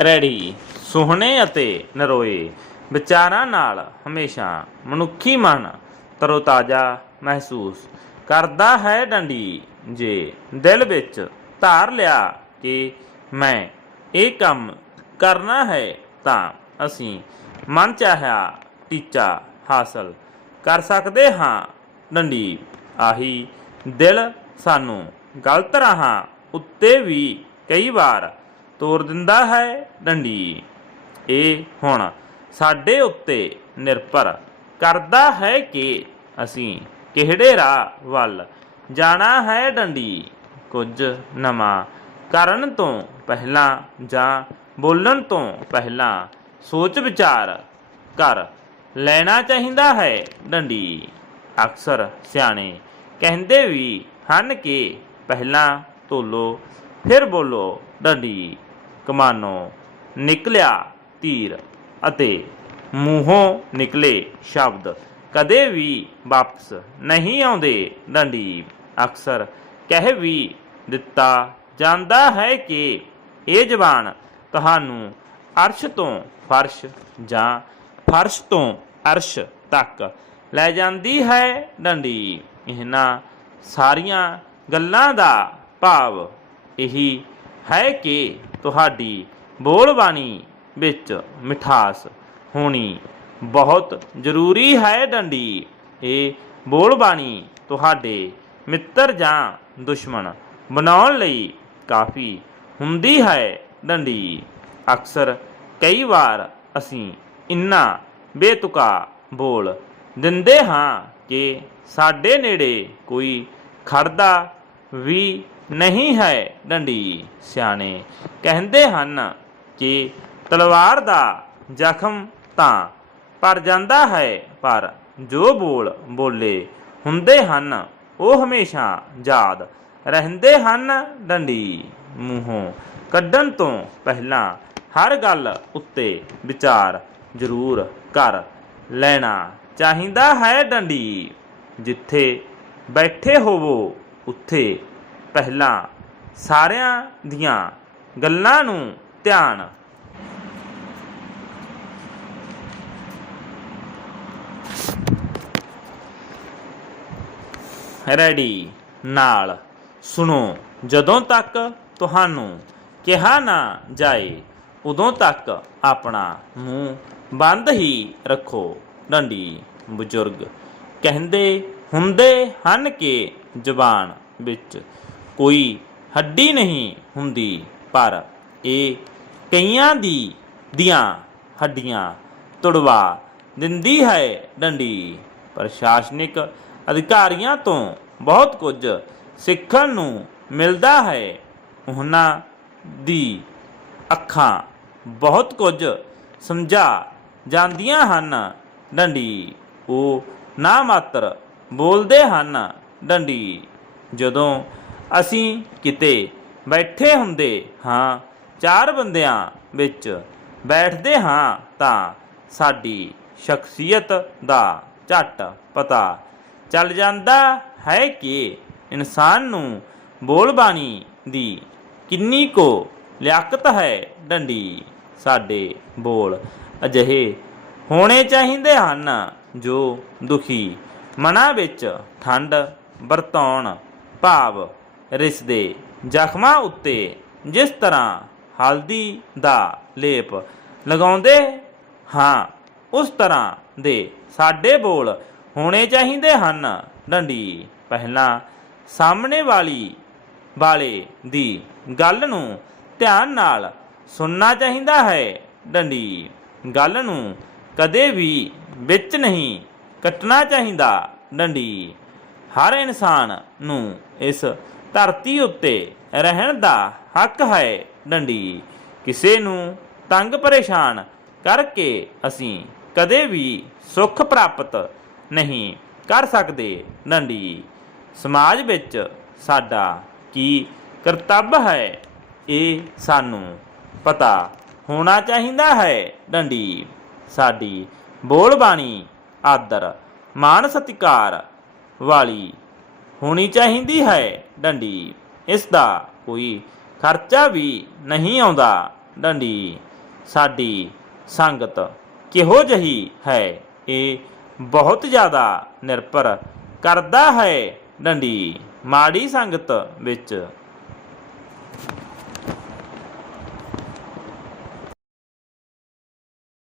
ਰੈੜੀ ਸੁਹਣੇ ਅਤੇ ਨਰੋਏ। ਵਿਚਾਰਾਂ ਨਾਲ ਹਮੇਸ਼ਾ ਮਨੁੱਖੀ ਮਨ ਤਰੋਤਾਜ਼ਾ ਮਹਿਸੂਸ ਕਰਦਾ ਹੈ ਡੰਡੀ। ਜੇ ਦਿਲ ਵਿੱਚ ਧਾਰ ਲਿਆ ਕਿ ਮੈਂ ਇਹ ਕੰਮ ਕਰਨਾ ਹੈ, ਤਾਂ ਅਸੀਂ ਮਨ ਚਾਹਿਆ ਟੀਚਾ ਹਾਸਲ ਕਰ ਸਕਦੇ ਹਾਂ। ਡੰਡੀ, ਆਹੀ ਦਿਲ ਸਾਨੂੰ ਗਲਤ ਰਾਹਾਂ ਉੱਤੇ ਵੀ ਕਈ ਵਾਰ ਤੋਰ ਦਿੰਦਾ ਹੈ ਡੰਡੀ। ਇਹ ਹੁਣ ਸਾਡੇ ਉੱਤੇ ਨਿਰਭਰ ਕਰਦਾ ਹੈ ਕਿ ਅਸੀਂ ਕਿਹੜੇ ਰਾਹ ਵੱਲ ਜਾਣਾ ਹੈ ਡੰਡੀ। ਕੁਝ ਨਵਾਂ ਕਰਨ ਤੋਂ ਪਹਿਲਾਂ ਜਾਂ ਬੋਲਣ ਤੋਂ ਪਹਿਲਾਂ ਸੋਚ ਵਿਚਾਰ ਕਰ ਲੈਣਾ ਚਾਹੀਦਾ ਹੈ ਡੰਡੀ। ਅਕਸਰ ਸਿਆਣੇ ਕਹਿੰਦੇ ਵੀ ਹਨ ਕਿ ਪਹਿਲਾਂ ਤੋਲੋ ਫਿਰ ਬੋਲੋ, ਡੰਡੀ, ਕਮਾਨੋ, ਨਿਕਲਿਆ ਤੀਰ ਅਤੇ ਮੂੰਹੋਂ ਨਿਕਲੇ ਸ਼ਬਦ। ਕਦੇ ਵੀ ਵਾਪਸ ਨਹੀਂ ਆਉਂਦੇ, ਡੰਡੀ, ਅਕਸਰ ਕਹਿ ਵੀ ਦਿੱਤਾ ਜਾਂਦਾ ਹੈ ਕਿ ਇਹ ਜ਼ਬਾਨ ਤੁਹਾਨੂੰ ਅਰਸ਼ ਤੋਂ ਫਰਸ਼ ਜਾਂ ਫਰਸ਼ ਤੋਂ ਅਰਸ਼ ਤੱਕ ਲੈ ਜਾਂਦੀ ਹੈ, ਡੰਡੀ। ਇਹਨਾਂ ਸਾਰੀਆਂ ਗੱਲਾਂ ਦਾ ਭਾਵ ਇਹੀ ਹੈ ਕਿ ਤੁਹਾਡੀ ਬੋਲਬਾਣੀ ਵਿੱਚ ਮਿਠਾਸ ਹੋਣੀ ਬਹੁਤ ਜ਼ਰੂਰੀ ਹੈ ਡੰਡੀ। ਇਹ ਬੋਲਬਾਣੀ ਤੁਹਾਡੇ ਮਿੱਤਰ ਜਾਂ ਦੁਸ਼ਮਣ ਬਣਾਉਣ ਲਈ ਕਾਫੀ ਹੁੰਦੀ ਹੈ ਡੰਡੀ। ਅਕਸਰ ਕਈ ਵਾਰ ਅਸੀਂ ਇੰਨਾ ਬੇਤੁਕਾ ਬੋਲ ਦਿੰਦੇ ਹਾਂ ਕਿ ਸਾਡੇ ਨੇੜੇ ਕੋਈ ਖੜਦਾ ਵੀ ਨਹੀਂ ਹੈ ਡੰਡੀ ਸਿਆਣੇ। ਕਹਿੰਦੇ ਹਨ ਕਿ ਤਲਵਾਰ ਦਾ ਜ਼ਖਮ ਤਾਂ ਪਰ ਜਾਂਦਾ ਹੈ, ਪਰ ਜੋ ਬੋਲ ਬੋਲੇ ਹੁੰਦੇ ਹਨ, ਉਹ ਹਮੇਸ਼ਾ ਯਾਦ ਰਹਿੰਦੇ ਹਨ ਡੰਡੀ। ਮੂੰਹੋਂ ਕੱਢਣ ਤੋਂ ਪਹਿਲਾਂ ਹਰ ਗੱਲ ਉੱਤੇ ਵਿਚਾਰ ਜ਼ਰੂਰ ਕਰ ਲੈਣਾ ਚਾਹੀਦਾ ਹੈ ਡੰਡੀ। ਜਿੱਥੇ ਬੈਠੇ ਹੋਵੋ, ਉੱਥੇ ਪਹਿਲਾਂ ਸਾਰਿਆਂ ਦੀਆਂ ਗੱਲਾਂ ਨੂੰ ਧਿਆਨ ਰੈਡੀ ਨਾਲ ਸੁਣੋ, ਜਦੋਂ ਤੱਕ ਤੁਹਾਨੂੰ ਕਿਹਾ ਨਾ ਜਾਏ, ਉਦੋਂ ਤੱਕ ਆਪਣਾ ਮੂੰਹ ਬੰਦ ਹੀ ਰੱਖੋ। ਡੰਡੀ ਬਜ਼ੁਰਗ ਕਹਿੰਦੇ ਹੁੰਦੇ ਹਨ ਕਿ ਜ਼ਬਾਨ ਵਿੱਚ ਕੋਈ ਹੱਡੀ ਨਹੀਂ ਹੁੰਦੀ, ਪਰ ਇਹ ਕਈਆਂ ਦੀ, ਦੀਆਂ ਹੱਡੀਆਂ ਤੁੜਵਾ ਦਿੰਦੀ ਹੈ ਡੰਡੀ। ਪ੍ਰਸ਼ਾਸਨਿਕ ਅਧਿਕਾਰੀਆਂ ਤੋਂ ਬਹੁਤ ਕੁਝ ਸਿੱਖਣ ਨੂੰ ਮਿਲਦਾ ਹੈ। ਉਹਨਾਂ ਦੀ ਅੱਖਾਂ ਬਹੁਤ ਕੁਝ ਸਮਝਾ ਜਾਂਦੀਆਂ ਹਨ ਡੰਡੀ। ਉਹ ਨਾ ਮਾਤਰ ਬੋਲਦੇ ਹਨ ਡੰਡੀ। ਜਦੋਂ ਅਸੀਂ ਕਿਤੇ ਬੈਠੇ ਹੁੰਦੇ ਹਾਂ, ਚਾਰ ਬੰਦਿਆਂ ਵਿੱਚ ਬੈਠਦੇ ਹਾਂ ਤਾਂ ਸਾਡੀ ਸ਼ਖਸੀਅਤ ਦਾ ਝੱਟ ਪਤਾ ਚੱਲ ਜਾਂਦਾ ਹੈ ਕਿ ਇਨਸਾਨ ਨੂੰ ਬੋਲਬਾਣੀ ਦੀ ਕਿੰਨੀ ਕੋ ਲਿਆਕਤ ਹੈ ਡੰਡੀ। ਸਾਡੇ ਬੋਲ ਅਜਿਹੇ ਹੋਣੇ ਚਾਹੀਦੇ ਹਨ ਜੋ ਦੁਖੀ ਮਨਾਂ ਵਿੱਚ ਠੰਡ ਵਰਤਾਉਣ ਭਾਵ ਰਿਸਦੇ ਜ਼ਖਮਾਂ ਉੱਤੇ, ਜਿਸ ਤਰ੍ਹਾਂ ਹਲਦੀ ਦਾ ਲੇਪ ਲਗਾਉਂਦੇ ਹਾਂ, ਉਸ ਤਰ੍ਹਾਂ ਦੇ ਸਾਡੇ ਬੋਲ ਹੋਣੇ ਚਾਹੀਦੇ ਹਨ। ਡੰਡੀ, ਪਹਿਲਾਂ ਸਾਹਮਣੇ ਵਾਲੀ ਵਾਲੇ ਦੀ ਗੱਲ ਨੂੰ ਧਿਆਨ ਨਾਲ ਸੁਣਨਾ ਚਾਹੀਦਾ ਹੈ। ਡੰਡੀ, ਗੱਲ ਨੂੰ ਕਦੇ ਵੀ ਵਿੱਚ ਨਹੀਂ ਕੱਟਣਾ ਚਾਹੀਦਾ। ਡੰਡੀ, ਹਰ ਇਨਸਾਨ ਨੂੰ ਇਸ ਧਰਤੀ ਉੱਤੇ ਰਹਿਣ ਦਾ ਹੱਕ ਹੈ ਡੰਡੀ। ਕਿਸੇ ਨੂੰ ਤੰਗ ਪਰੇਸ਼ਾਨ ਕਰਕੇ ਅਸੀਂ ਕਦੇ ਵੀ ਸੁੱਖ ਪ੍ਰਾਪਤ ਨਹੀਂ ਕਰ ਸਕਦੇ ਡੰਡੀ। ਸਮਾਜ ਵਿੱਚ ਸਾਡਾ ਕੀ ਕਰਤੱਵ ਹੈ ਇਹ ਸਾਨੂੰ ਪਤਾ ਹੋਣਾ ਚਾਹੀਦਾ ਹੈ ਡੰਡੀ। ਸਾਡੀ ਬੋਲਬਾਣੀ, ਆਦਰ ਮਾਨ ਸਤਿਕਾਰ ਵਾਲੀ ਹੋਣੀ ਚਾਹੀਦੀ ਹੈ ਡੰਡੀ। ਇਸ ਦਾ ਕੋਈ ਖਰਚਾ ਵੀ ਨਹੀਂ ਆਉਂਦਾ ਡੰਡੀ। ਸਾਡੀ ਸੰਗਤ ਕਿਹੋ ਜਹੀ ਹੈ? ਇਹ ਬਹੁਤ ਜ਼ਿਆਦਾ ਨਿਰਭਰ ਕਰਦਾ ਹੈ ਡੰਡੀ। ਮਾੜੀ ਸੰਗਤ ਵਿੱਚ